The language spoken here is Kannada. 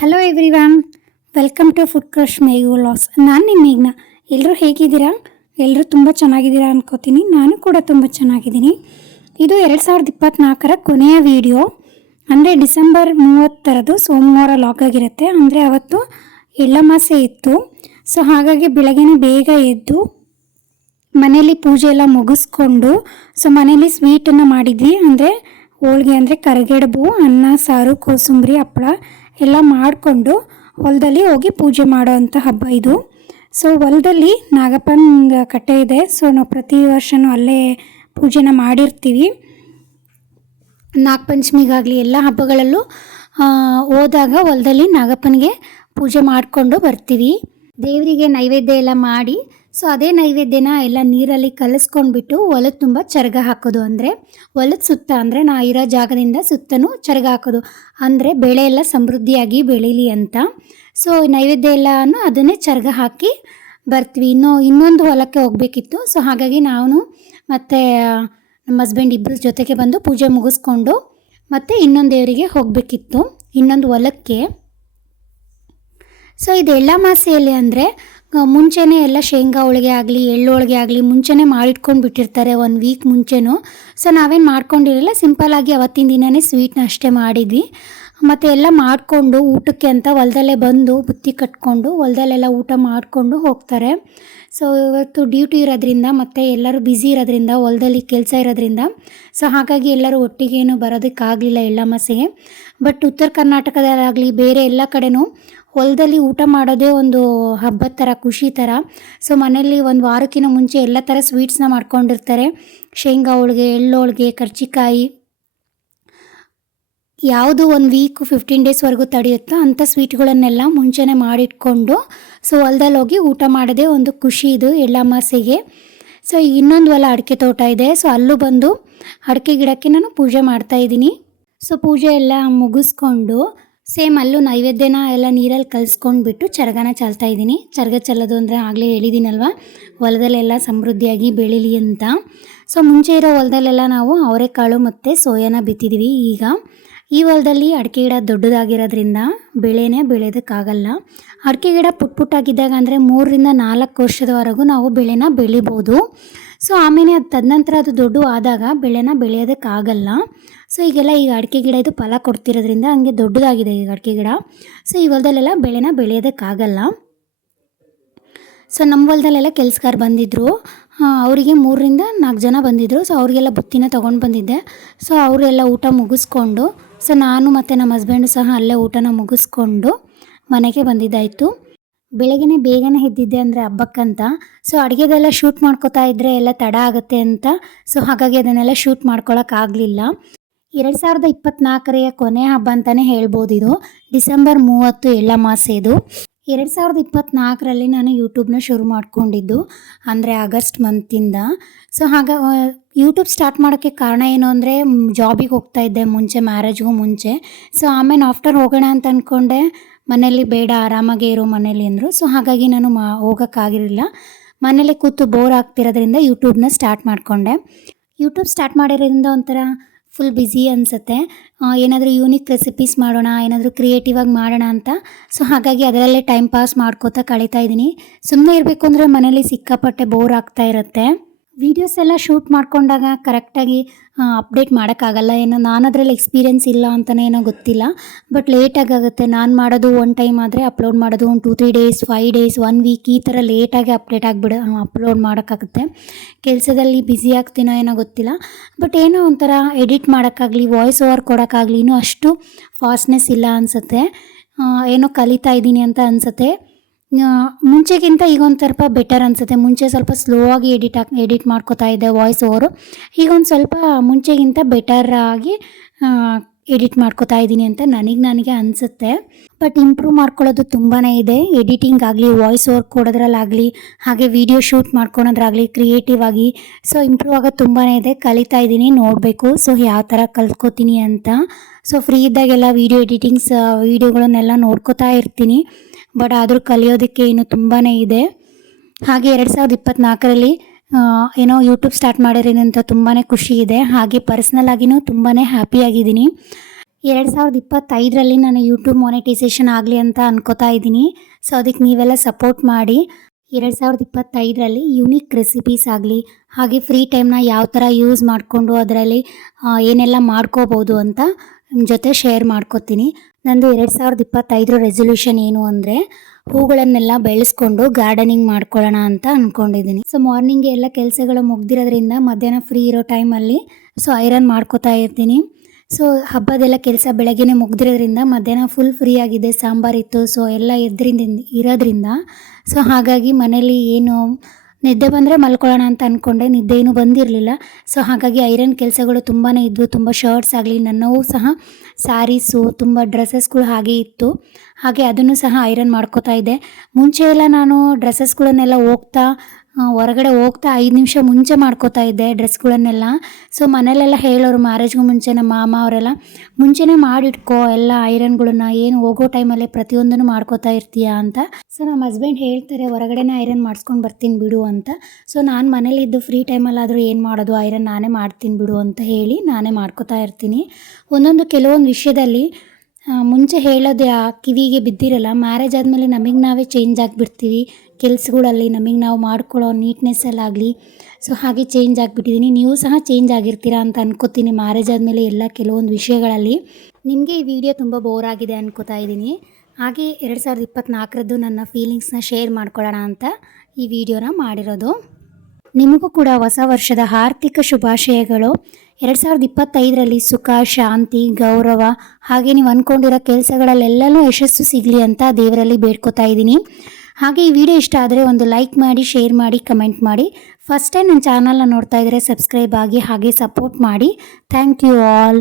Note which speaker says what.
Speaker 1: Hello everyone welcome to food crush ಮೇಗು ಲಾಸ್ ನಾನು ಈಗ ಎಲ್ಲರೂ ಹೇಗಿದ್ದೀರಾ? ಎಲ್ಲರೂ ತುಂಬ ಚೆನ್ನಾಗಿದ್ದೀರಾ ಅನ್ಕೋತೀನಿ. ನಾನು ಕೂಡ ತುಂಬ ಚೆನ್ನಾಗಿದ್ದೀನಿ. ಇದು ಎರಡು ಸಾವಿರದ ಇಪ್ಪತ್ತ್ನಾಲ್ಕರ ಕೊನೆಯ ವಿಡಿಯೋ ಅಂದರೆ ಡಿಸೆಂಬರ್ ಮೂವತ್ತರದು ಸೋಮವಾರ ಲಾಗ್ ಆಗಿರುತ್ತೆ. ಅಂದರೆ ಅವತ್ತು ಎಳ್ಳಮಾಸೆ ಇತ್ತು. ಸೊ ಹಾಗಾಗಿ ಬೆಳಗ್ಗೆ ಬೇಗ ಎದ್ದು ಮನೇಲಿ ಪೂಜೆ ಎಲ್ಲ ಮುಗಿಸ್ಕೊಂಡು ಸೊ ಮನೇಲಿ ಸ್ವೀಟನ್ನು ಮಾಡಿದ್ವಿ. ಅಂದರೆ ಹೋಳಿಗೆ ಅಂದರೆ ಕರಿಗಡುಬು, ಅನ್ನ, ಸಾರು, ಕೋಸುಂಬರಿ, ಹಪ್ಪಳ ಎಲ್ಲ ಮಾಡಿಕೊಂಡು ಹೊಲದಲ್ಲಿ ಹೋಗಿ ಪೂಜೆ ಮಾಡೋವಂಥ ಹಬ್ಬ ಇದು. ಸೊ ಹೊಲದಲ್ಲಿ ನಾಗಪ್ಪನ ಕಟ್ಟೆ ಇದೆ. ಸೊ ನಾವು ಪ್ರತಿ ವರ್ಷವೂ ಅಲ್ಲೇ ಪೂಜೆನ ಮಾಡಿರ್ತೀವಿ. ನಾಗಪಂಚಮಿಗಾಗಲಿ ಎಲ್ಲ ಹಬ್ಬಗಳಲ್ಲೂ ಹೋದಾಗ ಹೊಲದಲ್ಲಿ ನಾಗಪ್ಪನಿಗೆ ಪೂಜೆ ಮಾಡಿಕೊಂಡು ಬರ್ತೀವಿ. ದೇವರಿಗೆ ನೈವೇದ್ಯ ಎಲ್ಲ ಮಾಡಿ ಸೊ ಅದೇ ನೈವೇದ್ಯನ ಎಲ್ಲ ನೀರಲ್ಲಿ ಕಲಿಸ್ಕೊಂಡ್ಬಿಟ್ಟು ಹೊಲದ ತುಂಬ ಚರಗ ಹಾಕೋದು ಅಂದರೆ ಹೊಲದ ಸುತ್ತ ಅಂದರೆ ನಾ ಇರೋ ಜಾಗದಿಂದ ಸುತ್ತನೂ ಚರಗ ಹಾಕೋದು. ಅಂದರೆ ಬೆಳೆ ಎಲ್ಲ ಸಮೃದ್ಧಿಯಾಗಿ ಬೆಳೀಲಿ ಅಂತ. ಸೊ ನೈವೇದ್ಯ ಎಲ್ಲನೂ ಅದನ್ನೇ ಚರಗ ಹಾಕಿ ಬರ್ತೀವಿ. ಇನ್ನು, ಇನ್ನೊಂದು ಹೊಲಕ್ಕೆ ಹೋಗಬೇಕಿತ್ತು. ಸೊ ಹಾಗಾಗಿ ನಾನು ಮತ್ತು ನಮ್ಮ ಹಸ್ಬೆಂಡ್ ಇಬ್ಬರ ಜೊತೆಗೆ ಬಂದು ಪೂಜೆ ಮುಗಿಸ್ಕೊಂಡು ಮತ್ತು ಇನ್ನೊಂದು ದೇವರಿಗೆ ಹೋಗಬೇಕಿತ್ತು. ಇನ್ನೊಂದು ಹೊಲಕ್ಕೆ. ಸೊ ಇದು ಎಲ್ಲ ಮಾಸೆಯಲ್ಲಿ ಅಂದರೆ ಮುಂಚೆನೇ ಎಲ್ಲ ಶೇಂಗಾ ಹೋಳಿಗೆ ಆಗಲಿ, ಎಳ್ಳು ಹೋಳಿಗೆ ಆಗಲಿ ಮುಂಚೆನೇ ಮಾಡಿಟ್ಕೊಂಡು ಬಿಟ್ಟಿರ್ತಾರೆ ಒನ್ ವೀಕ್ ಮುಂಚೆನೂ. ಸೊ ನಾವೇನು ಮಾಡ್ಕೊಂಡಿರಲ್ಲ ಸಿಂಪಲ್ಲಾಗಿ ಅವತ್ತಿನ ದಿನವೇ ಸ್ವೀಟ್ನ ಅಷ್ಟೇ ಮಾಡಿದ್ವಿ. ಮತ್ತು ಎಲ್ಲ ಮಾಡಿಕೊಂಡು ಊಟಕ್ಕೆ ಅಂತ ಹೊಲದಲ್ಲೇ ಬಂದು ಬುತ್ತಿ ಕಟ್ಕೊಂಡು ಹೊಲದಲ್ಲೆಲ್ಲ ಊಟ ಮಾಡಿಕೊಂಡು ಹೋಗ್ತಾರೆ. ಸೊ ಇವತ್ತು ಡ್ಯೂಟಿ ಇರೋದ್ರಿಂದ ಮತ್ತು ಎಲ್ಲರೂ ಬ್ಯುಸಿ ಇರೋದ್ರಿಂದ, ಹೊಲದಲ್ಲಿ ಕೆಲಸ ಇರೋದ್ರಿಂದ ಸೊ ಹಾಗಾಗಿ ಎಲ್ಲರೂ ಒಟ್ಟಿಗೇನು ಬರೋದಕ್ಕಾಗಲಿಲ್ಲ ಎಲ್ಲ ಮಸೆಗೆ ಬಟ್ ಉತ್ತರ ಕರ್ನಾಟಕದಲ್ಲಾಗಲಿ ಬೇರೆ ಎಲ್ಲ ಕಡೆನೂ ಹೊಲದಲ್ಲಿ ಊಟ ಮಾಡೋದೇ ಒಂದು ಹಬ್ಬದ ಥರ ಖುಷಿ ಥರ ಸೊ ಮನೆಯಲ್ಲಿ ಒಂದು ವಾರಕ್ಕಿಂತ ಮುಂಚೆ ಎಲ್ಲ ಥರ ಸ್ವೀಟ್ಸ್ನ ಮಾಡ್ಕೊಂಡಿರ್ತಾರೆ. ಶೇಂಗಾ ಹೋಳಿಗೆ, ಎಳ್ಳು ಹೋಳಿಗೆ ಕರ್ಜಿಕಾಯಿ ಯಾವುದು ಒಂದು ವೀಕು ಫಿಫ್ಟೀನ್ ಡೇಸ್ವರೆಗೂ ತಡೆಯುತ್ತೋ ಅಂಥ ಸ್ವೀಟ್ಗಳನ್ನೆಲ್ಲ ಮುಂಚೆನೇ ಮಾಡಿಟ್ಕೊಂಡು ಸೊ ಹೊಲ್ದಲ್ಲಿ ಹೋಗಿ ಊಟ ಮಾಡೋದೇ ಒಂದು ಖುಷಿ ಇದು ಎಳ್ಳಮಾಸೆಗೆ ಸೊ ಇನ್ನೊಂದು ಹೊಲ ಅಡಿಕೆ ತೋಟ ಇದೆ ಸೊ ಅಲ್ಲೂ ಬಂದು ಅಡಿಕೆ ಗಿಡಕ್ಕೆ ನಾನು ಪೂಜೆ ಮಾಡ್ತಾಯಿದ್ದೀನಿ ಸೊ ಪೂಜೆ ಎಲ್ಲ ಮುಗಿಸ್ಕೊಂಡು ಸೇಮ್ ಅಲ್ಲೂ ನೈವೇದ್ಯನ ಎಲ್ಲ ನೀರಲ್ಲಿ ಕಲಿಸ್ಕೊಂಡ್ಬಿಟ್ಟು ಚರಗನ ಚಾಲ್ತಾ ಇದ್ದೀನಿ. ಚರಗ ಚೆಲ್ಲೋದು ಅಂದರೆ ಆಗಲೇ ಹೇಳಿದ್ದೀನಲ್ವ, ಹೊಲದಲ್ಲೆಲ್ಲ ಸಮೃದ್ಧಿಯಾಗಿ ಬೆಳೀಲಿ ಅಂತ. ಸೊ ಮುಂಚೆ ಇರೋ ಹೊಲದಲ್ಲೆಲ್ಲ ನಾವು ಅವರೆಕಾಳು ಮತ್ತು ಸೋಯಾನ ಬಿತ್ತಿದ್ದೀವಿ ಈಗ. ಈ ಹೊಲದಲ್ಲಿ ಅಡಿಕೆ ಗಿಡ ದೊಡ್ಡದಾಗಿರೋದ್ರಿಂದ ಬೆಳೆನೇ ಬೆಳೆಯೋದಕ್ಕಾಗಲ್ಲ. ಅಡಿಕೆ ಗಿಡ ಪುಟ್ ಪುಟ್ಟಾಗಿದ್ದಾಗ ಅಂದರೆ ಮೂರರಿಂದ ನಾಲ್ಕು ವರ್ಷದವರೆಗೂ ನಾವು ಬೆಳೆನ ಬೆಳಿಬೋದು. ಸೊ ಆಮೇಲೆ ಅದು ತದನಂತರ ಅದು ದೊಡ್ಡ ಆದಾಗ ಬೆಳೆನ ಬೆಳೆಯೋದಕ್ಕಾಗಲ್ಲ. ಸೊ ಈಗೆಲ್ಲ ಈಗ ಅಡಿಕೆ ಗಿಡ ಇದು ಫಲ ಕೊಡ್ತಿರೋದ್ರಿಂದ ಹಂಗೆ ದೊಡ್ಡದಾಗಿದೆ ಈಗ ಅಡಿಕೆ ಗಿಡ. ಸೊ ಈ ಹೊಲದಲ್ಲೆಲ್ಲ ಬೆಳೆನ ಬೆಳೆಯೋದಕ್ಕಾಗಲ್ಲ. ಸೊ ನಮ್ಮ ಹೊಲದಲ್ಲೆಲ್ಲ ಕೆಲಸಗಾರ ಬಂದಿದ್ದರು ಅವರಿಗೆ ಮೂರರಿಂದ ನಾಲ್ಕು ಜನ ಬಂದಿದ್ದರು ಸೊ ಅವರಿಗೆಲ್ಲ ಬುತ್ತಿನ ತೊಗೊಂಡು ಬಂದಿದ್ದೆ. ಸೊ ಅವರೆಲ್ಲ ಊಟ ಮುಗಿಸ್ಕೊಂಡು ಸೊ ನಾನು ಮತ್ತು ನಮ್ಮ ಹಸ್ಬೆಂಡು ಸಹ ಅಲ್ಲೇ ಊಟನ ಮುಗಿಸ್ಕೊಂಡು ಮನೆಗೆ ಬಂದಿದ್ದಾಯಿತು. ಬೆಳಗ್ಗೆ ಬೇಗನೆ ಎದ್ದಿದ್ದೆ ಅಂದರೆ ಹಬ್ಬಕ್ಕಂತ. ಸೊ ಅಡುಗೆದೆಲ್ಲ ಶೂಟ್ ಮಾಡ್ಕೋತಾ ಇದ್ದರೆ ಎಲ್ಲ ತಡ ಆಗುತ್ತೆ ಅಂತ. ಸೊ ಹಾಗಾಗಿ ಅದನ್ನೆಲ್ಲ ಶೂಟ್ ಮಾಡ್ಕೊಳಕ್ಕಾಗಲಿಲ್ಲ ಎರಡು ಸಾವಿರದ ಇಪ್ಪತ್ತ್ನಾಲ್ಕರೆಯ ಕೊನೆಯ ಹಬ್ಬ ಅಂತಲೇ ಹೇಳ್ಬೋದು ಇದು. ಡಿಸೆಂಬರ್ ಮೂವತ್ತು ಎಳ್ಳಮಾಸೆ ಇದು. ಎರಡು ಸಾವಿರದ ಇಪ್ಪತ್ತ್ನಾಲ್ಕರಲ್ಲಿ ನಾನು ಯೂಟ್ಯೂಬ್ನ ಶುರು ಮಾಡಿಕೊಂಡಿದ್ದು ಅಂದರೆ ಆಗಸ್ಟ್ ಮಂತಿಂದ ಸೊ ಹಾಗ ಯೂಟ್ಯೂಬ್ ಸ್ಟಾರ್ಟ್ ಮಾಡೋಕ್ಕೆ ಕಾರಣ ಏನು ಅಂದರೆ ಜಾಬಿಗೆ ಹೋಗ್ತಾ ಇದ್ದೆ, ಮುಂಚೆ ಮ್ಯಾರೇಜ್ಗೂ ಮುಂಚೆ. ಸೊ ಆಮೇಲೆ ಆಫ್ಟರ್ ಹೋಗೋಣ ಅಂತ ಅಂದ್ಕೊಂಡೆ ಮನೇಲಿ ಬೇಡ, ಆರಾಮಾಗೇ ಇರೋ ಮನೇಲಿ ಅಂದರು. ಸೊ ಹಾಗಾಗಿ ನಾನು ಮಾ, ಹೋಗೋಕ್ಕಾಗಿರಲಿಲ್ಲ. ಮನೇಲಿ ಕೂತು ಬೋರ್ ಆಗ್ತಿರೋದ್ರಿಂದ ಯೂಟ್ಯೂಬ್ನ ಸ್ಟಾರ್ಟ್ ಮಾಡಿಕೊಂಡೆ. ಯೂಟ್ಯೂಬ್ ಸ್ಟಾರ್ಟ್ ಮಾಡಿರೋದ್ರಿಂದ ಒಂಥರ ಫುಲ್ ಬ್ಯುಸಿ ಅನಿಸುತ್ತೆ. ಏನಾದರೂ ಯೂನಿಕ್ ರೆಸಿಪೀಸ್ ಮಾಡೋಣ, ಏನಾದರೂ ಕ್ರಿಯೇಟಿವ್ ಆಗಿ ಮಾಡೋಣ ಅಂತ. ಸೊ ಹಾಗಾಗಿ ಅದರಲ್ಲೇ ಟೈಮ್ ಪಾಸ್ ಮಾಡ್ಕೋತಾ ಕಳೀತಾ ಇದ್ದೀನಿ. ಸುಮ್ಮನೆ ಇರಬೇಕು ಅಂದರೆ ಮನೇಲಿ ಸಿಕ್ಕಾಪಟ್ಟೆ ಬೋರ್ ಆಗ್ತಾ ಇರುತ್ತೆ. ವೀಡಿಯೋಸ್ ಎಲ್ಲ ಶೂಟ್ ಮಾಡ್ಕೊಂಡಾಗ ಕರೆಕ್ಟಾಗಿ ಅಪ್ಡೇಟ್ ಮಾಡೋಕ್ಕಾಗಲ್ಲ. ಏನೋ ನಾನು ಅದರಲ್ಲಿ ಎಕ್ಸ್ಪೀರಿಯೆನ್ಸ್ ಇಲ್ಲ ಅಂತಲೇ ಏನೋ ಗೊತ್ತಿಲ್ಲ. ಬಟ್ ಲೇಟಾಗಿ ಆಗುತ್ತೆ ನಾನು ಮಾಡೋದು ಒನ್ ಟೈಮ್ ಆದರೆ ಅಪ್ಲೋಡ್ ಮಾಡೋದು ಒಂದು two three days five days one week ಈ ಥರ ಲೇಟಾಗಿ ಅಪ್ಡೇಟ್ ಆಗಿಬಿಡ ಅಪ್ಲೋಡ್ ಮಾಡೋಕ್ಕಾಗುತ್ತೆ. ಕೆಲಸದಲ್ಲಿ ಬ್ಯುಸಿ ಆಗ್ತೀನೋ ಏನೋ ಗೊತ್ತಿಲ್ಲ. ಬಟ್ ಏನೋ ಒಂಥರ ಎಡಿಟ್ ಮಾಡೋಕ್ಕಾಗಲಿ ವಾಯ್ಸ್ ಓವರ್ ಕೊಡೋಕ್ಕಾಗಲಿ ಅಷ್ಟು ಫಾಸ್ಟ್ನೆಸ್ ಇಲ್ಲ ಅನಿಸುತ್ತೆ. ಏನೋ ಕಲಿತಾ ಇದ್ದೀನಿ ಅಂತ ಅನಿಸುತ್ತೆ. ಮುಂಚೆಗಿಂತ ಈಗ ಒಂದು ಸ್ವಲ್ಪ ಬೆಟರ್ ಅನಿಸುತ್ತೆ. ಮುಂಚೆ ಸ್ವಲ್ಪ ಸ್ಲೋ ಆಗಿ ಎಡಿಟ್ ಆಗಿ ಎಡಿಟ್ ಮಾಡ್ಕೋತಾ ಇದ್ದೆ ವಾಯ್ಸ್ ಓವರು ಈಗ ಒಂದು ಸ್ವಲ್ಪ ಮುಂಚೆಗಿಂತ ಬೆಟರ್ ಆಗಿ ಎಡಿಟ್ ಮಾಡ್ಕೋತಾ ಇದ್ದೀನಿ ಅಂತ ನನಗೆ ನನಗೆ ಅನಿಸುತ್ತೆ. ಬಟ್ ಇಂಪ್ರೂವ್ ಮಾಡ್ಕೊಳ್ಳೋದು ತುಂಬಾ ಇದೆ. ಎಡಿಟಿಂಗ್ ಆಗಲಿ ವಾಯ್ಸ್ ಓವರ್ ಕೊಡೋದ್ರಲ್ಲಾಗಲಿ, ಹಾಗೆ ವಿಡಿಯೋ ಶೂಟ್ ಮಾಡ್ಕೊಳೋದ್ರಾಗಲಿ ಕ್ರಿಯೇಟಿವ್ ಆಗಿ ಸೊ ಇಂಪ್ರೂವ್ ಆಗೋದು ತುಂಬಾ ಇದೆ. ಕಲಿತಾ ಇದ್ದೀನಿ, ನೋಡಬೇಕು. ಸೊ ಯಾವ ಥರ ಕಲ್ತ್ಕೋತೀನಿ ಅಂತ. ಸೊ ಫ್ರೀ ಇದ್ದಾಗೆಲ್ಲ ವೀಡಿಯೋ ಎಡಿಟಿಂಗ್ಸ್ ವೀಡಿಯೋಗಳನ್ನೆಲ್ಲ ನೋಡ್ಕೋತಾ ಇರ್ತೀನಿ. ಬಟ್ ಆದರೂ ಕಲಿಯೋದಕ್ಕೆ ಇನ್ನು ತುಂಬಾ ಇದೆ. ಹಾಗೆ ಎರಡು ಸಾವಿರದ ಇಪ್ಪತ್ತ್ನಾಲ್ಕರಲ್ಲಿ ಏನೋ ಯೂಟ್ಯೂಬ್ ಸ್ಟಾರ್ಟ್ ಮಾಡಿರೋದಂತ ತುಂಬಾ ಖುಷಿ ಇದೆ. ಹಾಗೆ ಪರ್ಸ್ನಲ್ ಆಗಿನೂ ತುಂಬಾ ಹ್ಯಾಪಿಯಾಗಿದ್ದೀನಿ ಎರಡು ಸಾವಿರದ ಇಪ್ಪತ್ತೈದರಲ್ಲಿ ನಾನು ಯೂಟ್ಯೂಬ್ ಮೊನೆಟೈಸೇಷನ್ ಆಗಲಿ ಅಂತ ಅನ್ಕೋತಾ ಇದ್ದೀನಿ. ಸೊ ಅದಕ್ಕೆ ನೀವೆಲ್ಲ ಸಪೋರ್ಟ್ ಮಾಡಿ. ಎರಡು ಸಾವಿರದ ಇಪ್ಪತ್ತೈದರಲ್ಲಿ ಯುನೀಕ್ ರೆಸಿಪೀಸ್ ಆಗಲಿ, ಹಾಗೆ ಫ್ರೀ ಟೈಮ್ನ ಯಾವ ಥರ ಯೂಸ್ ಮಾಡಿಕೊಂಡು ಅದರಲ್ಲಿ ಏನೆಲ್ಲ ಮಾಡ್ಕೋಬೋದು ಅಂತ ನಿಮ್ಮ ಜೊತೆ ಶೇರ್ ಮಾಡ್ಕೋತೀನಿ. ನಂದು ಎರಡು ಸಾವಿರದ ಇಪ್ಪತ್ತೈದರ ರೆಸೊಲ್ಯೂಷನ್ ಏನು ಅಂದರೆ, ಹೂಗಳನ್ನೆಲ್ಲ ಬೆಳೆಸ್ಕೊಂಡು ಗಾರ್ಡನಿಂಗ್ ಮಾಡ್ಕೊಳ್ಳೋಣ ಅಂತ ಅಂದ್ಕೊಂಡಿದ್ದೀನಿ ಸೊ ಮಾರ್ನಿಂಗ್ಗೆ ಎಲ್ಲ ಕೆಲಸಗಳು ಮುಗ್ದಿರೋದ್ರಿಂದ ಮಧ್ಯಾಹ್ನ ಫ್ರೀ ಇರೋ ಟೈಮಲ್ಲಿ ಸೊ ಐರನ್ ಮಾಡ್ಕೋತಾ ಇರ್ತೀನಿ. ಸೊ ಹಬ್ಬದೆಲ್ಲ ಕೆಲಸ ಬೆಳಗ್ಗೆನೇ ಮುಗ್ದಿರೋದ್ರಿಂದ ಮಧ್ಯಾಹ್ನ ಫುಲ್ ಫ್ರೀ ಆಗಿದೆ ಸಾಂಬಾರಿತ್ತು ಸೊ ಎಲ್ಲ ಇದ್ರಿಂದ ಇರೋದ್ರಿಂದ ಸೊ ಹಾಗಾಗಿ ಮನೇಲಿ ಏನು ನಿದ್ದೆ ಬಂದರೆ ಮಲ್ಕೊಳ್ಳೋಣ ಅಂತ ಅಂದ್ಕೊಂಡೆ ನಿದ್ದೆ ಏನೂ ಬಂದಿರಲಿಲ್ಲ. ಸೊ ಹಾಗಾಗಿ ಐರನ್ ಕೆಲಸಗಳು ತುಂಬಾ ಇದ್ವು. ತುಂಬ ಶರ್ಟ್ಸ್ ಆಗಲಿ, ನನ್ನವು ಸಹ ಸ್ಯಾರೀಸು ತುಂಬ ಡ್ರೆಸ್ಸಸ್ಗಳು ಹಾಗೆ ಇತ್ತು. ಹಾಗೆ ಅದನ್ನು ಸಹ ಐರನ್ ಮಾಡ್ಕೋತಾ ಇದ್ದೆ. ಮುಂಚೆ ಎಲ್ಲ ನಾನು ಡ್ರೆಸ್ಸಸ್ಗಳನ್ನೆಲ್ಲ ಹೋಗ್ತಾ ಹೊರಗಡೆ ಹೋಗ್ತಾ ಐದು ನಿಮಿಷ ಮುಂಚೆ ಮಾಡ್ಕೋತಾ ಇದ್ದೆ ಡ್ರೆಸ್ಗಳನ್ನೆಲ್ಲ. ಸೊ ಮನೇಲೆಲ್ಲ ಹೇಳೋರು ಮ್ಯಾರೇಜ್ಗೂ ಮುಂಚೆ ನಮ್ಮ ಮಾಮ ಅವರೆಲ್ಲ, ಮುಂಚೆನೇ ಮಾಡಿಟ್ಕೋ ಎಲ್ಲ ಐರನ್ಗಳನ್ನ ಏನು ಹೋಗೋ ಟೈಮಲ್ಲೇ ಪ್ರತಿಯೊಂದನ್ನು ಮಾಡ್ಕೋತಾ ಇರ್ತೀಯ? ಅಂತ. ಸೊ ನಮ್ಮ ಹಸ್ಬೆಂಡ್ ಹೇಳ್ತಾರೆ, ಹೊರಗಡೆನೇ ಐರನ್ ಮಾಡಿಸ್ಕೊಂಡು ಬರ್ತೀನಿ ಬಿಡು ಅಂತ. ಸೊ ನಾನು ಮನೇಲಿದ್ದು ಫ್ರೀ ಟೈಮಲ್ಲಾದರೂ ಏನು ಮಾಡೋದು ಐರನ್ ನಾನೇ ಮಾಡ್ತೀನಿ ಬಿಡು ಅಂತ ಹೇಳಿ ನಾನೇ ಮಾಡ್ಕೋತಾ ಇರ್ತೀನಿ. ಒಂದೊಂದು ಕೆಲವೊಂದು ವಿಷಯದಲ್ಲಿ ಮುಂಚೆ ಹೇಳೋದು ಆ ಕಿವಿಗೆ ಬಿದ್ದಿರಲ್ಲ ಮ್ಯಾರೇಜ್ ಆದಮೇಲೆ ನಮಗೆ ನಾವೇ ಚೇಂಜ್ ಆಗಿಬಿಡ್ತೀವಿ. ಕೆಲಸಗಳಲ್ಲಿ ನಮಗೆ ನಾವು ಮಾಡ್ಕೊಳ್ಳೋ ನೀಟ್ನೆಸ್ಸಲ್ಲಾಗಲಿ ಸೊ ಹಾಗೆ ಚೇಂಜ್ ಆಗಿಬಿಟ್ಟಿದ್ದೀನಿ ನೀವು ಸಹ ಚೇಂಜ್ ಆಗಿರ್ತೀರಾ ಅಂತ ಅನ್ಕೋತೀನಿ ಮ್ಯಾರೇಜ್ ಆದಮೇಲೆ ಎಲ್ಲ ಕೆಲವೊಂದು ವಿಷಯಗಳಲ್ಲಿ. ನಿಮಗೆ ಈ ವಿಡಿಯೋ ತುಂಬ ಬೋರ್ ಆಗಿದೆ ಅನ್ಕೋತಾ ಇದ್ದೀನಿ. ಹಾಗೆ ಎರಡು ಸಾವಿರದ ಇಪ್ಪತ್ತ್ನಾಲ್ಕರದ್ದು ನನ್ನ ಫೀಲಿಂಗ್ಸ್ನ ಶೇರ್ ಮಾಡ್ಕೊಳ್ಳೋಣ ಅಂತ ಈ ವಿಡಿಯೋನ ಮಾಡಿರೋದು. ನಿಮಗೂ ಕೂಡ ಹೊಸ ವರ್ಷದ ಆರ್ಥಿಕ ಶುಭಾಶಯಗಳು. ಎರಡು ಸಾವಿರದ ಇಪ್ಪತ್ತೈದರಲ್ಲಿ ಸುಖ, ಶಾಂತಿ, ಗೌರವ ಹಾಗೆ ನೀವು ಅಂದ್ಕೊಂಡಿರೋ ಕೆಲಸಗಳಲ್ಲೆಲ್ಲನೂ ಯಶಸ್ಸು ಸಿಗಲಿ ಅಂತ ದೇವರಲ್ಲಿ ಬೇಡ್ಕೊತಾ ಇದ್ದೀನಿ. ಹಾಗೆ ಈ ವಿಡಿಯೋ ಇಷ್ಟ ಆದರೆ ಒಂದು ಲೈಕ್ ಮಾಡಿ, ಶೇರ್ ಮಾಡಿ, ಕಮೆಂಟ್ ಮಾಡಿ. ಫಸ್ಟ್ ಟೈಮ್ ನನ್ನ ಚಾನಲ್ನ ನೋಡ್ತಾ ಇದ್ದರೆ ಸಬ್ಸ್ಕ್ರೈಬ್ ಆಗಿ ಹಾಗೆ ಸಪೋರ್ಟ್ ಮಾಡಿ. Thank you all